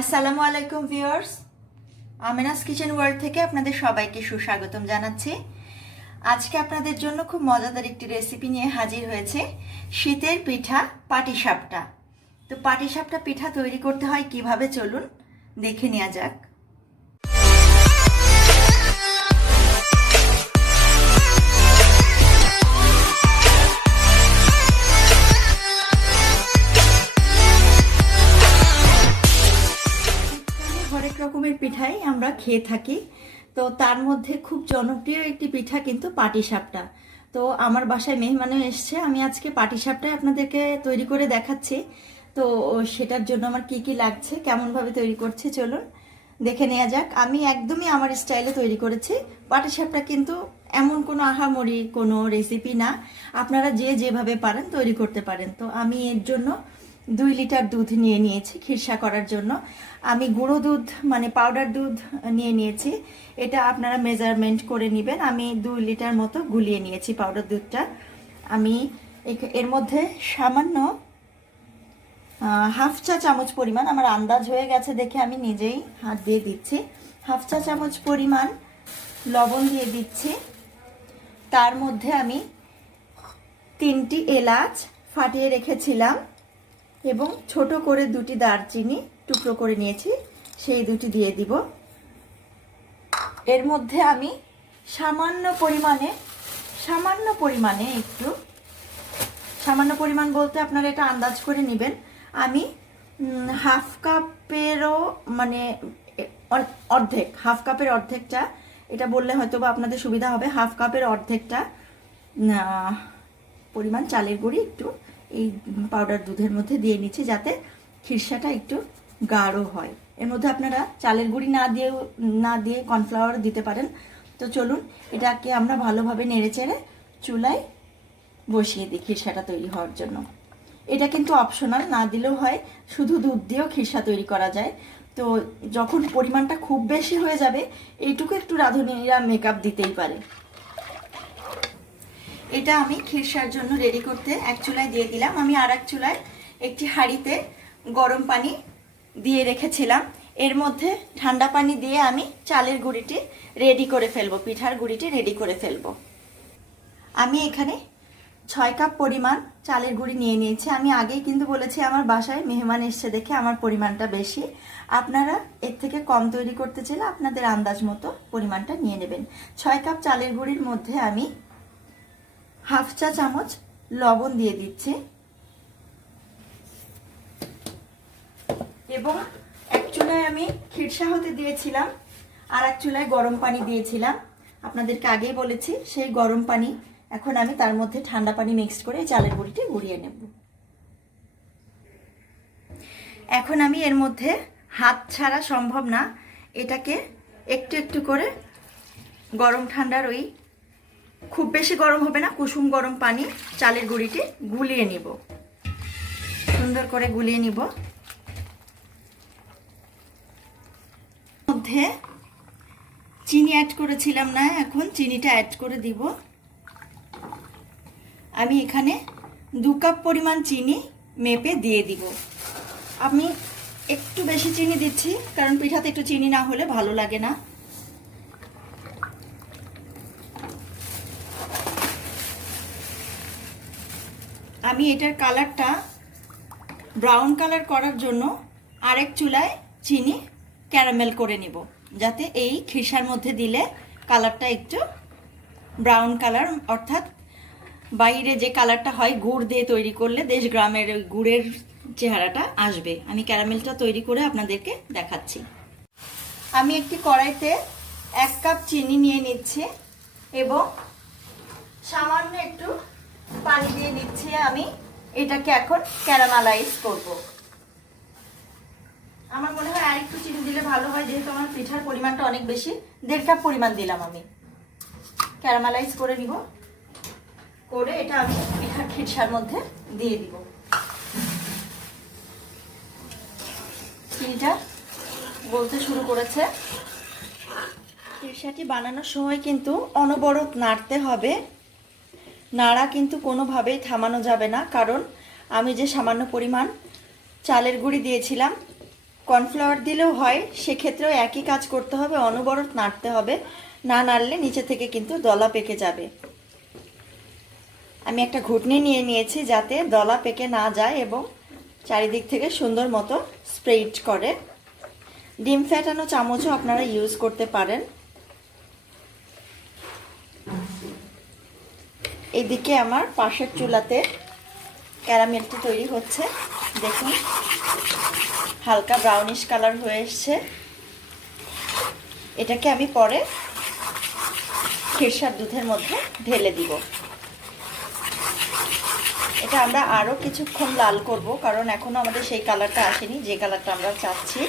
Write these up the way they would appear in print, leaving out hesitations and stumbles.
আসসালামু আলাইকুম viewers, Amina's kitchen world থেকে আপনাদের সবাইকে সুস্বাগতম জানাচ্ছি। আজকে আপনাদের জন্য খুব মজাদার একটি রেসিপি নিয়ে হাজির হয়েছে, শীতের পিঠা পাটিসাপটা। তো পাটিসাপটা পিঠা তৈরি করতে হয় কিভাবে, চলুন দেখে নেওয়া যাক। হরেক রকমের পিঠাই আমরা খেয়ে থাকি, তো তার মধ্যে খুব জনপ্রিয় একটি পিঠা কিন্তু পাটিসাপটা। তো আমার বাসায় মেহমানও এসছে, আমি আজকে পাটিসাপটাই আপনাদেরকে তৈরি করে দেখাচ্ছি। তো সেটার জন্য আমার কি কি লাগছে, কেমনভাবে তৈরি করছি, চলুন দেখে নেওয়া যাক। আমি একদমই আমার স্টাইলে তৈরি করেছি। পাটিসাপটা কিন্তু এমন কোনো আহামরি কোনো রেসিপি না, আপনারা যে যেভাবে পারেন তৈরি করতে পারেন। তো আমি এর জন্য 2 লিটার দুধ নিয়ে নিয়েছি খিরসা করার জন্য। আমি গুঁড়ো দুধ মানে পাউডার দুধ নিয়ে নিয়েছি, এটা আপনারা মেজারমেন্ট করে নেবেন। আমি 2 লিটার মতো গুলিয়ে নিয়েছি পাউডার দুধটা। আমি এর মধ্যে সামান্য হাফ চা চামচ পরিমাণ, আমার আন্দাজ হয়ে গেছে দেখে আমি নিজেই হাত দিয়ে দিচ্ছি, হাফ চা চামচ পরিমাণ লবণ দিয়ে দিচ্ছি। তার মধ্যে আমি 3টি এলাচ ফাটিয়ে রেখেছিলাম এবং ছোট করে 2টি দারচিনি টুকরো করে নিয়েছি, সেই 2টি দিয়ে দিব। এর মধ্যে আমি সামান্য পরিমাণ বলতে আপনারা এটা আন্দাজ করে নেবেন। আমি হাফ কাপেরও মানে অর্ধেক, হাফ কাপের অর্ধেকটা, এটা বললে হয়তো বা আপনাদের সুবিধা হবে, হাফ কাপের অর্ধেকটা পরিমাণ চালের গুঁড়ি একটু এই পাউডার দুধের মধ্যে দিয়ে নিচ্ছি, যাতে খিরসাটা একটু গাঢ় হয়। এর মধ্যে আপনারা চালের গুঁড়ি না দিয়ে কর্নফ্লাওয়ার দিতে পারেন। তো চলুন এটাকে আমরা ভালোভাবে নেড়েচেড়ে চুলায় বসিয়ে দিই খিরসাটা তৈরি হওয়ার জন্য। এটা কিন্তু অপশনাল, না দিলেও হয়, শুধু দুধ দিয়েও খিরসা তৈরি করা যায়। তো যখন পরিমাণটা খুব বেশি হয়ে যাবে, এইটুকু একটু রাঁধুনিরা মেকআপ দিতেই পারে। এটা আমি খিরসার জন্য রেডি করতে এক চুলায় দিয়ে দিলাম। আমি আর এক চুলায় একটি হাঁড়িতে গরম পানি দিয়ে রেখেছিলাম, এর মধ্যে ঠান্ডা পানি দিয়ে আমি চালের গুঁড়িটি রেডি করে ফেলবো, পিঠার গুঁড়িটি রেডি করে ফেলবো। আমি এখানে 6 কাপ পরিমাণ চালের গুঁড়ি নিয়ে নিয়েছি। আমি আগেই কিন্তু বলেছি আমার বাসায় মেহমান এসছে দেখে আমার পরিমাণটা বেশি। আপনারা এর থেকে কম তৈরি করতে চাইলে আপনাদের আন্দাজ মতো পরিমাণটা নিয়ে নেবেন। 6 কাপ চালের গুঁড়ির মধ্যে আমি হাফ চা চামচ লবণ দিয়ে দিচ্ছি এবং এক চুলায় আমি খিরসা হতে দিয়েছিলাম, আর এক চুলায় গরম পানি দিয়েছিলাম। আপনাদেরকে আগেই বলেছি, সেই গরম পানি এখন আমি তার মধ্যে ঠান্ডা পানি মিক্সড করে চালের গুঁড়িটি গুঁড়িয়ে নেব। এখন আমি এর মধ্যে হাত ছাড়া সম্ভব না, এটাকে একটু একটু করে গরম ঠান্ডার ওই খুব বেশি গরম হবে না, কুসুম গরম পানি চালের গুঁড়িটি গুলিয়ে নিব, সুন্দর করে গুলিয়ে নিব। মধ্যে চিনি অ্যাড করেছিলাম না, এখন চিনিটা অ্যাড করে দিব। আমি এখানে 2 কাপ পরিমাণ চিনি মেপে দিয়ে দিব। আমি একটু বেশি চিনি দিচ্ছি, কারণ পিঠাতে একটু চিনি না হলে ভালো লাগে না। আমি এটার কালারটা ব্রাউন কালার করার জন্য আরেক চুলায় চিনি ক্যারামেল করে নিব, যাতে এই খিরসার মধ্যে দিলে কালারটা একটু ব্রাউন কালার, অর্থাৎ বাইরে যে কালারটা হয় গুড় দিয়ে তৈরি করলে দেশ গ্রামের ওই গুড়ের চেহারাটা আসবে। আমি ক্যারামেলটা তৈরি করে আপনাদেরকে দেখাচ্ছি। আমি একটি কড়াইতে 1 কাপ চিনি নিয়ে নিচ্ছি এবং সামান্য একটু পানি দিয়ে নিচ্ছি। আমি এটাকে এখন ক্যারামেলাইজ করব। আমার মনে হয় আরেকটু চিনি দিলে ভালো হয়, যেহেতু আমার পিঠার পরিমাণটা অনেক বেশি, 1.5 কাপ পরিমাণ দিলাম। আমি ক্যারামেলাইজ করে নিব, করে এটা আমি পিঠার খিরসার মধ্যে দিয়ে দিব। চিনিটা গলতে শুরু করেছে। খিরসাটি বানানোর সময় কিন্তু অনবরত নাড়তে হবে, নাড়া কিন্তু কোনোভাবেই থামানো যাবে না, কারণ আমি যে সামান্য পরিমাণ চালের গুঁড়ি দিয়েছিলাম কর্নফ্লাওয়ার দিলেও হয়, সেক্ষেত্রেও একই কাজ করতে হবে, অনবরত নাড়তে হবে, না নাড়লে নিচে থেকে কিন্তু দলা পেকে যাবে। আমি একটা ঘুটনি নিয়ে নিয়েছি যাতে দলা পেকে না যায় এবং চারিদিক থেকে সুন্দর মতো স্প্রেড করে। ডিম ফ্যাটানো চামচও আপনারা ইউজ করতে পারেন। এদিকে আমার পাশের চুলাতে ক্যারামেলটি তৈরি হচ্ছে। দেখুন হালকা ব্রাউনিশ কালার হয়ে এসছে। এটাকে আমি পরে খেরসার দুধের মধ্যে ঢেলে দিব। এটা আমরা আরও কিছুক্ষণ লাল করব, কারণ এখনো আমাদের সেই কালারটা আসেনি যে কালারটা আমরা চাচ্ছি।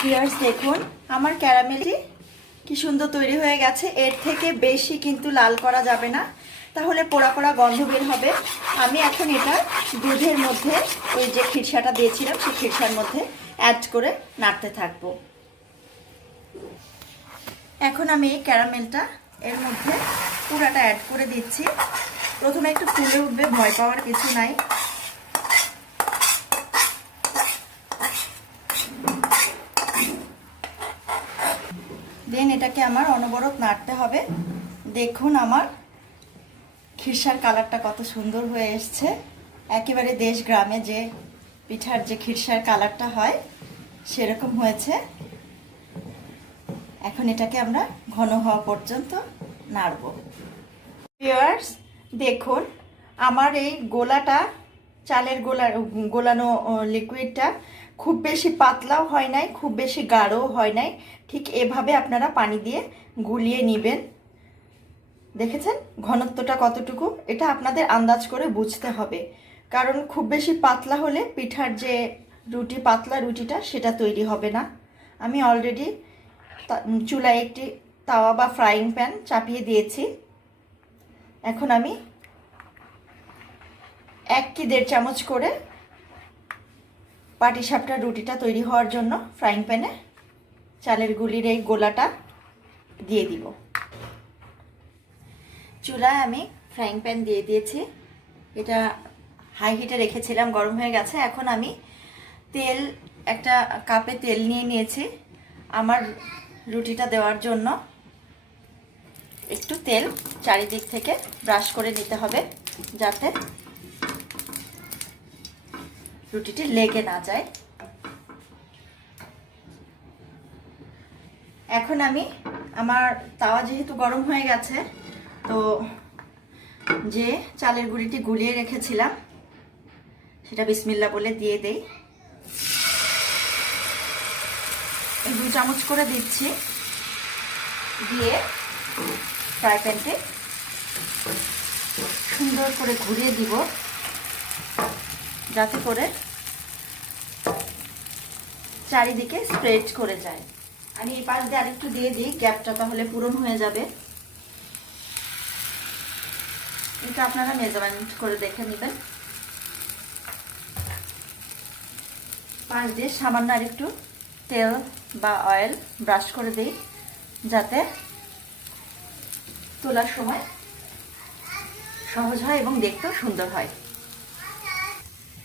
ভিউয়ার্স দেখুন আমার ক্যারামেলটি কি সুন্দর তৈরি হয়ে গেছে। এর থেকে বেশি কিন্তু লাল করা যাবে না, তাহলে পোড়া পোড়া গন্ধ বের হবে। আমি এখন এটা দুধের মধ্যে ওই যে খিরসাটা দিয়েছিলাম সেই খিরসার মধ্যে অ্যাড করে নাড়তে থাকবো। এখন আমি এই ক্যারামেলটা এর মধ্যে পুরাটা অ্যাড করে দিচ্ছি। প্রথমে একটু ফুলে উঠবে, ভয় পাওয়ার কিছু নাই। দেন এটাকে আমার অনবরত নাড়তে হবে। দেখুন আমার খিরসার কালারটা কত সুন্দর হয়ে এসছে, একেবারে দেশ গ্রামে যে পিঠার যে খিরসার কালারটা হয় সেরকম হয়েছে। এখন এটাকে আমরা ঘন হওয়া পর্যন্ত নাড়ব। ভিউয়ার্স দেখুন আমার এই গোলাটা, চালের গোলানো লিকুইডটা খুব বেশি পাতলাও হয় নাই, খুব বেশি গাঢ়ও হয় নাই। ঠিক এভাবে আপনারা পানি দিয়ে গুলিয়ে নেবেন। দেখেছেন ঘনত্বটা কতটুকু? এটা আপনাদের আন্দাজ করে বুঝতে হবে, কারণ খুব বেশি পাতলা হলে পিঠার যে পাতলা রুটিটা সেটা তৈরি হবে না। আমি অলরেডি চুলায় একটি তাওয়া বা ফ্রাইং প্যান চাপিয়ে দিয়েছি। এখন আমি 1 কি 1.5 চামচ করে পাটিসাপটা রুটিটা তৈরি হওয়ার জন্য ফ্রাইং প্যানে চালের গুলির এই গোলাটা দিয়ে দিব। চুলায় আমি ফ্রাইং প্যান দিয়ে দিয়েছি, এটা হাই হিটে রেখেছিলাম, গরম হয়ে গেছে। এখন আমি একটা কাপে তেল নিয়ে নিয়েছি। আমার রুটিটা দেওয়ার জন্য একটু তেল চারিদিক থেকে ব্রাশ করে নিতে হবে যাতে রুটিটি লেগে না যায়। এখন আমি আমার তাওয়া যেহেতু গরম হয়ে গেছে, তো যে চালের গুঁড়িটি গুলিয়ে রেখেছিলাম সেটা বিসমিল্লাহ বলে দিয়ে দেই। 2 চামচ করে দিচ্ছি, দিয়ে ফ্রাই প্যানটি সুন্দর করে ঘুরিয়ে দিব যাতে করে চারিদিকে স্প্রেড করে যায়। আমি এই পাশ দিয়ে আরেকটু দিয়ে দিই, গ্যাপটা তাহলে পূরণ হয়ে যাবে। এটা আপনারা মেজারমেন্ট করে দেখে নেবেন। পাশ দিয়ে সামান্য আরেকটু তেল বা অয়েল ব্রাশ করে দিই যাতে তোলার সময় সহজ হয় এবং দেখতেও সুন্দর হয়।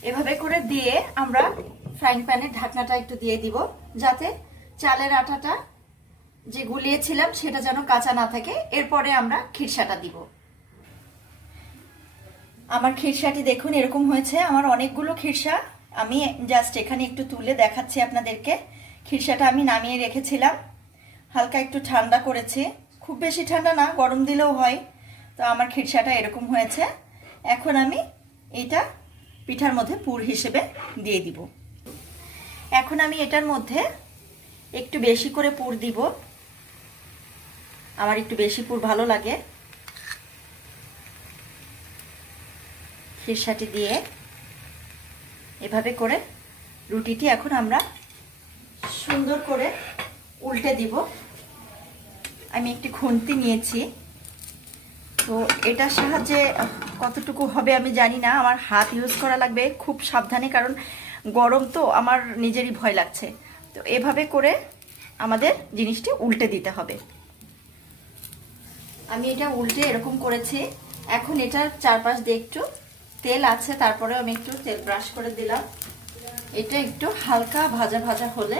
এভাবে করে দিয়ে আমরা ফ্রাইং প্যানের ঢাকনাটা একটু দিয়ে দিব যাতে চালের আটাটা যে গুলিয়েছিলাম সেটা যেন কাঁচা না থাকে। এরপরে আমরা খিরসাটা দিব। আমার খিরসাটি দেখুন এরকম হয়েছে। আমার অনেকগুলো খিরসা, আমি জাস্ট এখানে একটু তুলে দেখাচ্ছি আপনাদেরকে। খিরসাটা আমি নামিয়ে রেখেছিলাম, হালকা একটু ঠান্ডা করেছি, খুব বেশি ঠান্ডা না, গরম দিলেও হয়। তো আমার খিরসাটা এরকম হয়েছে। এখন আমি এটা পিঠার মধ্যে পুর হিসেবে দিয়ে দিব। এখন আমি এটার মধ্যে একটু বেশি করে পুর দিব, আমার একটু বেশি পুর ভালো লাগে। খিরসাটি দিয়ে এভাবে করে রুটিটি এখন আমরা সুন্দর করে উল্টে দিব। আমি একটি খুন্তি নিয়েছি, তো এটার সাহায্যে কতটুকু হবে আমি জানি না, আমার হাত ইউজ করা লাগবে খুব সাবধানে, কারণ গরম তো আমার নিজেরই ভয় লাগছে। তো এভাবে করে আমাদের জিনিসটি উল্টে দিতে হবে। আমি এটা উল্টে এরকম করেছি। এখন এটার চারপাশ দিয়ে একটু তেল আছে, তারপরে আমি একটু তেল ব্রাশ করে দিলাম। এটা একটু হালকা ভাজা ভাজা হলে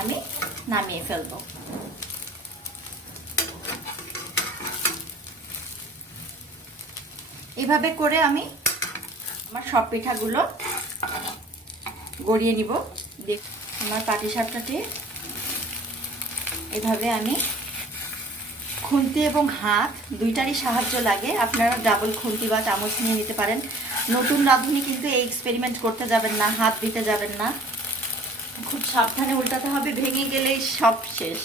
আমি নামিয়ে ফেলবো। এভাবে করে আমি আমার সব পিঠাগুলো গড়িয়ে নিব। দেখ আমার পাটিসাপটাটি এভাবে আমি খুন্তি এবং হাত দুইটারই সাহায্য লাগে। আপনারা ডাবল খুন্তি বা চামচ নিয়ে নিতে পারেন। নতুন রাঁধুনি কিন্তু এই এক্সপেরিমেন্ট করতে যাবেন না, হাত দিতে যাবেন না, খুব সাবধানে উল্টাতে হবে, ভেঙে গেলেই সব শেষ।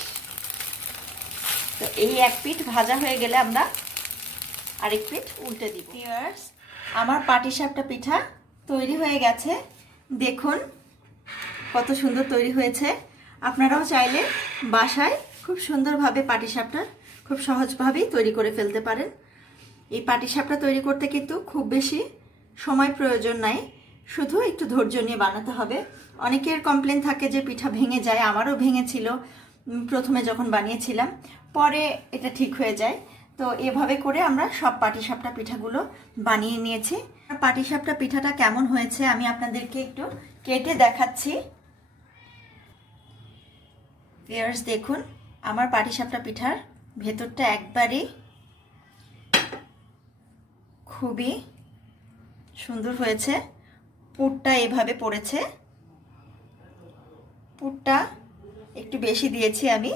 তো এই এক পিঠ ভাজা হয়ে গেলে আমরা আরেক পিঠ উল্টে দিব। আমার পাটিসাপটা পিঠা তৈরি হয়ে গেছে। দেখুন কত সুন্দর তৈরি হয়েছে। আপনারাও চাইলে বাসায় খুব সুন্দরভাবে পাটিসাপটা খুব সহজভাবেই তৈরি করে ফেলতে পারেন। এই পাটিসাপটা তৈরি করতে কিন্তু খুব বেশি সময় প্রয়োজন নাই, শুধু একটু ধৈর্য নিয়ে বানাতে হবে। অনেকের কমপ্লেন থাকে যে পিঠা ভেঙে যায়, আমারও ভেঙেছিল প্রথমে যখন বানিয়েছিলাম, পরে এটা ঠিক হয়ে যায়। তো এভাবে করে আমরা সব পাটিসাপটা পিঠাগুলো বানিয়ে নিয়েছি। পাটিসাপটা পিঠাটা কেমন হয়েছে আমি আপনাদেরকে একটু কেটে দেখাচ্ছি। ভিউয়ার্স দেখুন আমার পাটিসাপটা পিঠার ভেতরটা একবারে খুবই সুন্দর হয়েছে। পুরটা এভাবে পড়েছে, পুরটা একটু বেশি দিয়েছি আমি।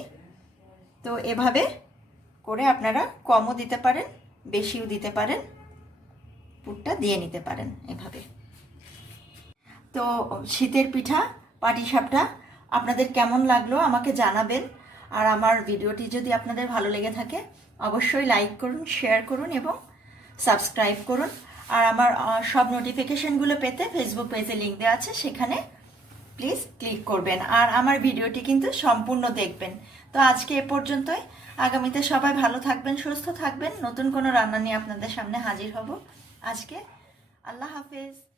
তো এভাবে করে আপনারা কমও দিতে পারেন, বেশিও দিতে পারেন, পুরটা দিয়ে নিতে পারেন এভাবে। তো শীতের পিঠা পাটিসাপটা আপনাদের কেমন লাগলো আমাকে জানাবেন। আর আমার ভিডিওটি যদি আপনাদের ভালো লেগে থাকে অবশ্যই লাইক করুন, শেয়ার করুন এবং সাবস্ক্রাইব করুন। আর আমার সব নোটিফিকেশনগুলো পেতে ফেসবুক পেজে লিংক দেওয়া আছে, সেখানে প্লিজ ক্লিক করবেন। আর আমার ভিডিওটি কিন্তু সম্পূর্ণ দেখবেন। তো আজকে এ পর্যন্তই। আগামীতে সবাই ভালো থাকবেন, সুস্থ থাকবেন। নতুন কোনো রান্না নিয়ে আপনাদের সামনে হাজির হব। আজকে আল্লাহ হাফেজ।